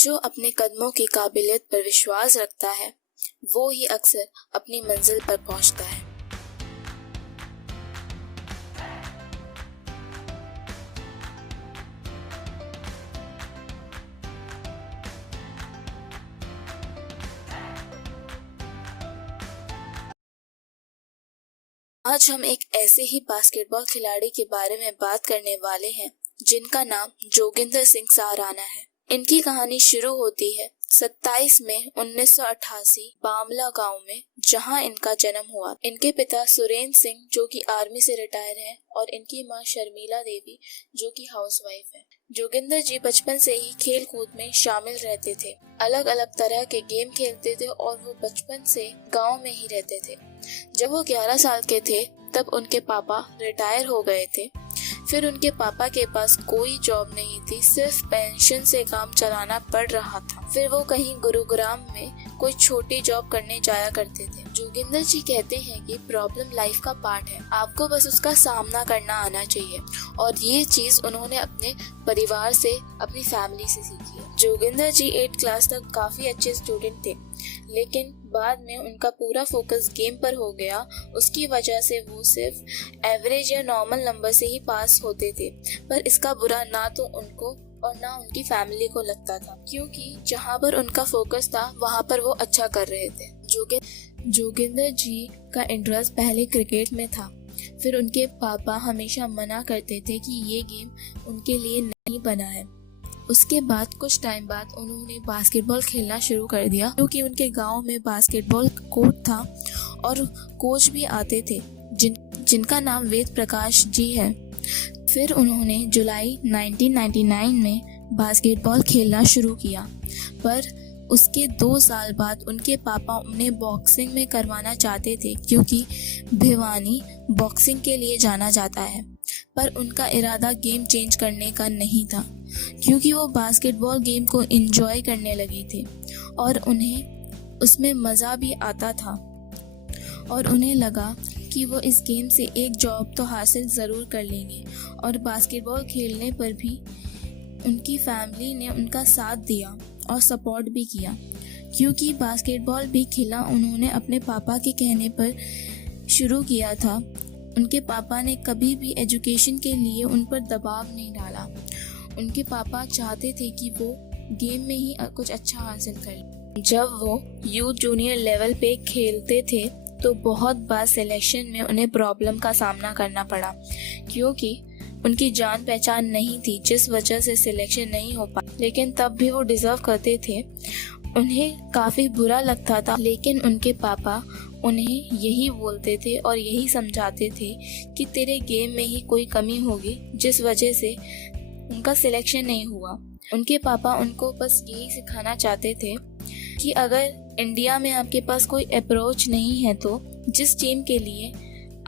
जो अपने कदमों की काबिलियत पर विश्वास रखता है वो ही अक्सर अपनी मंजिल पर पहुंचता है। आज हम एक ऐसे ही बास्केटबॉल खिलाड़ी के बारे में बात करने वाले हैं जिनका नाम जोगिंदर सिंह साराना है। इनकी कहानी शुरू होती है 27 मई 1988 बामला गांव में, जहां इनका जन्म हुआ। इनके पिता सुरेंद्र सिंह जो कि आर्मी से रिटायर हैं और इनकी मां शर्मिला देवी जो कि हाउसवाइफ है। जोगिंदर जी बचपन से ही खेल कूद में शामिल रहते थे, अलग अलग तरह के गेम खेलते थे और वो बचपन से गांव में ही रहते थे। जब वो 11 साल के थे तब उनके पापा रिटायर हो गए थे। फिर उनके पापा के पास कोई जॉब नहीं थी, सिर्फ पेंशन से काम चलाना पड़ रहा था। फिर वो कहीं गुरुग्राम में कोई छोटी जॉब करने जाया करते थे। जोगिंदर जी कहते हैं कि प्रॉब्लम लाइफ का पार्ट है, आपको बस उसका सामना करना आना चाहिए, और ये चीज उन्होंने अपने परिवार से, अपनी फैमिली से सीखी है। जोगिंदर जी 8th क्लास तक काफी अच्छे स्टूडेंट थे, लेकिन बाद में उनका पूरा फोकस गेम पर हो गया। उसकी वजह से वो सिर्फ एवरेज या नॉर्मल नंबर से ही पास होते थे, पर इसका बुरा ना तो उनको और ना उनकी फैमिली को लगता था, क्योंकि जहाँ पर उनका फोकस था वहाँ पर वो अच्छा कर रहे थे। जोगिंदर जी का इंटरेस्ट पहले क्रिकेट में था। फिर उनके पापा हमेशा मना करते थे कि ये गेम उनके लिए नहीं बना है। उसके बाद कुछ टाइम बाद उन्होंने बास्केटबॉल खेलना शुरू कर दिया, क्योंकि उनके गांव में बास्केटबॉल कोर्ट था और कोच भी आते थे जिनका नाम वेद प्रकाश जी है। फिर उन्होंने जुलाई 1999 में बास्केटबॉल खेलना शुरू किया, पर उसके 2 साल बाद उनके पापा उन्हें बॉक्सिंग में करवाना चाहते थे, क्योंकि भिवानी बॉक्सिंग के लिए जाना जाता है। पर उनका इरादा गेम चेंज करने का नहीं था, क्योंकि वो बास्केटबॉल गेम को एंजॉय करने लगे थे और उन्हें उसमें मज़ा भी आता था, और उन्हें लगा कि वो इस गेम से एक जॉब तो हासिल ज़रूर कर लेंगे। और बास्केटबॉल खेलने पर भी उनकी फैमिली ने उनका साथ दिया और सपोर्ट भी किया, क्योंकि बास्केटबॉल भी खेला उन्होंने अपने पापा के कहने पर शुरू किया था। उनके पापा ने कभी भी एजुकेशन के लिए उन पर दबाव नहीं डाला। उनके पापा चाहते थे कि वो गेम में ही कुछ अच्छा हासिल करें। जब वो यूथ जूनियर लेवल पे खेलते थे तो बहुत बार सिलेक्शन में उन्हें प्रॉब्लम का सामना करना पड़ा, क्योंकि उनकी जान पहचान नहीं थी, जिस वजह से सिलेक्शन नहीं हो पाया। लेकिन तब भी वो डिजर्व करते थे। उन्हें काफ़ी बुरा लगता था, लेकिन उनके पापा उन्हें यही बोलते थे और यही समझाते थे कि तेरे गेम में ही कोई कमी होगी, जिस वजह से उनका सिलेक्शन नहीं हुआ। उनके पापा उनको बस यही सिखाना चाहते थे कि अगर इंडिया में आपके पास कोई अप्रोच नहीं है तो जिस टीम के लिए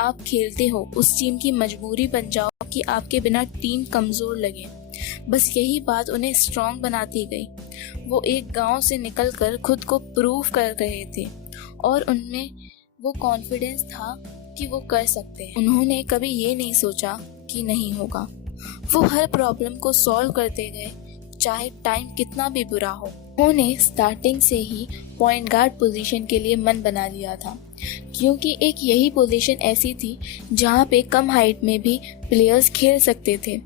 आप खेलते हो उस टीम की मजबूरी बन जाओ कि आपके बिना टीम कमज़ोर लगे। बस यही बात उन्हें स्ट्रॉन्ग बनाती गई। वो एक गांव से निकलकर खुद को प्रूव कर रहे थे और उनमें वो कॉन्फिडेंस था कि वो कर सकते हैं। उन्होंने कभी ये नहीं सोचा कि नहीं होगा। वो हर प्रॉब्लम को सॉल्व करते गए, चाहे टाइम कितना भी बुरा हो। उन्होंने स्टार्टिंग से ही पॉइंट गार्ड पोजीशन के लिए मन बना लिया था, क्योंकि एक यही पोजीशन ऐसी थी जहाँ पे कम हाइट में भी प्लेयर्स खेल सकते थे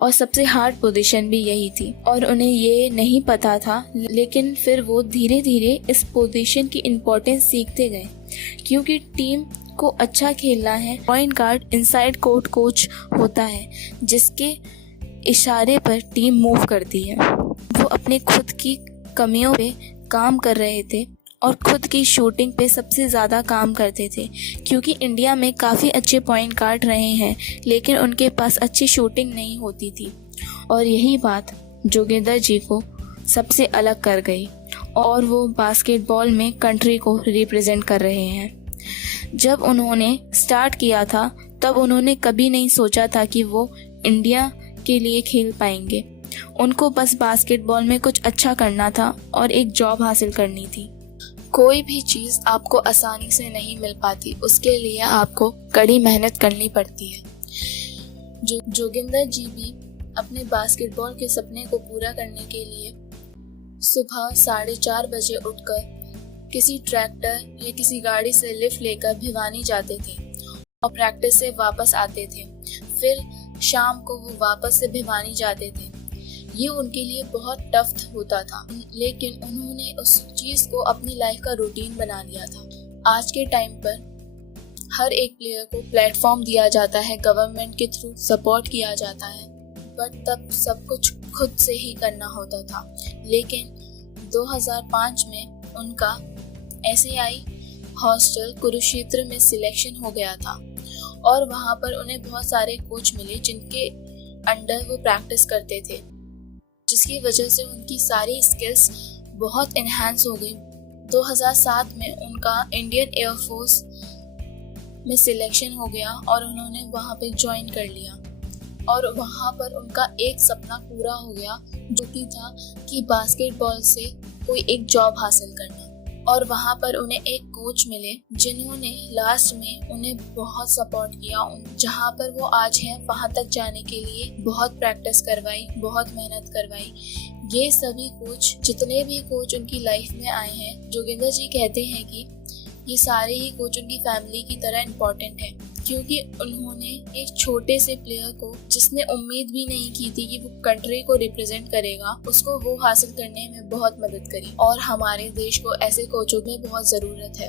और सबसे हार्ड पोजीशन भी यही थी। और उन्हें ये नहीं पता था, लेकिन फिर वो धीरे धीरे इस पोजीशन की इम्पोर्टेंस सीखते गए, क्योंकि टीम को अच्छा खेलना है। Point guard inside court coach होता है, जिसके इशारे पर टीम मूव करती है। वो अपने खुद की कमियों पे काम कर रहे थे और खुद की शूटिंग पे सबसे ज़्यादा काम करते थे, क्योंकि इंडिया में काफ़ी अच्छे पॉइंट गार्ड रहे हैं, लेकिन उनके पास अच्छी शूटिंग नहीं होती थी। और यही बात जोगिंदर जी को सबसे अलग कर गई और वो बास्केटबॉल में कंट्री को रिप्रेजेंट कर रहे हैं। जब उन्होंने स्टार्ट किया था तब उन्होंने कभी नहीं सोचा था कि वो इंडिया के लिए खेल पाएंगे। उनको बस बास्केटबॉल में कुछ अच्छा करना था और एक जॉब हासिल करनी थी। कोई भी चीज़ आपको आसानी से नहीं मिल पाती, उसके लिए आपको कड़ी मेहनत करनी पड़ती है। जोगिंदर जी भी अपने बास्केटबॉल के सपने को पूरा करने के लिए सुबह 4:30 बजे उठकर किसी ट्रैक्टर या किसी गाड़ी से लिफ्ट लेकर भिवानी जाते थे और प्रैक्टिस से वापस आते थे। फिर शाम को वो वापस से भिवानी जाते थे। ये उनके लिए बहुत टफ होता था, लेकिन उन्होंने उस चीज को अपनी लाइफ का रूटीन बना लिया था। आज के टाइम पर हर एक प्लेयर को प्लेटफॉर्म दिया जाता है, गवर्नमेंट के थ्रू सपोर्ट किया जाता है, बट तब सब कुछ खुद से ही करना होता था। लेकिन 2005 में उनका SAI हॉस्टल कुरुक्षेत्र में सिलेक्शन हो गया था और वहाँ पर उन्हें बहुत सारे कोच मिले जिनके अंडर वो प्रैक्टिस करते थे, जिसकी वजह से उनकी सारी स्किल्स बहुत इन्हांस हो गई। 2007 में उनका इंडियन एयरफोर्स में सिलेक्शन हो गया और उन्होंने वहाँ पे ज्वाइन कर लिया और वहाँ पर उनका एक सपना पूरा हो गया, जो कि था कि बास्केटबॉल से कोई एक जॉब हासिल करना। और वहाँ पर उन्हें एक कोच मिले जिन्होंने लास्ट में उन्हें बहुत सपोर्ट किया। जहाँ पर वो आज हैं वहाँ तक जाने के लिए बहुत प्रैक्टिस करवाई, बहुत मेहनत करवाई। ये सभी कोच, जितने भी कोच उनकी लाइफ में आए हैं, जोगिंदर जी कहते हैं कि ये सारे ही कोच उनकी फैमिली की तरह इम्पोर्टेंट है, क्योंकि उन्होंने एक छोटे से प्लेयर को, जिसने उम्मीद भी नहीं की थी कि वो कंट्री को रिप्रेजेंट करेगा, उसको वो हासिल करने में बहुत मदद करी। और हमारे देश को ऐसे कोचों में बहुत ज़रूरत है।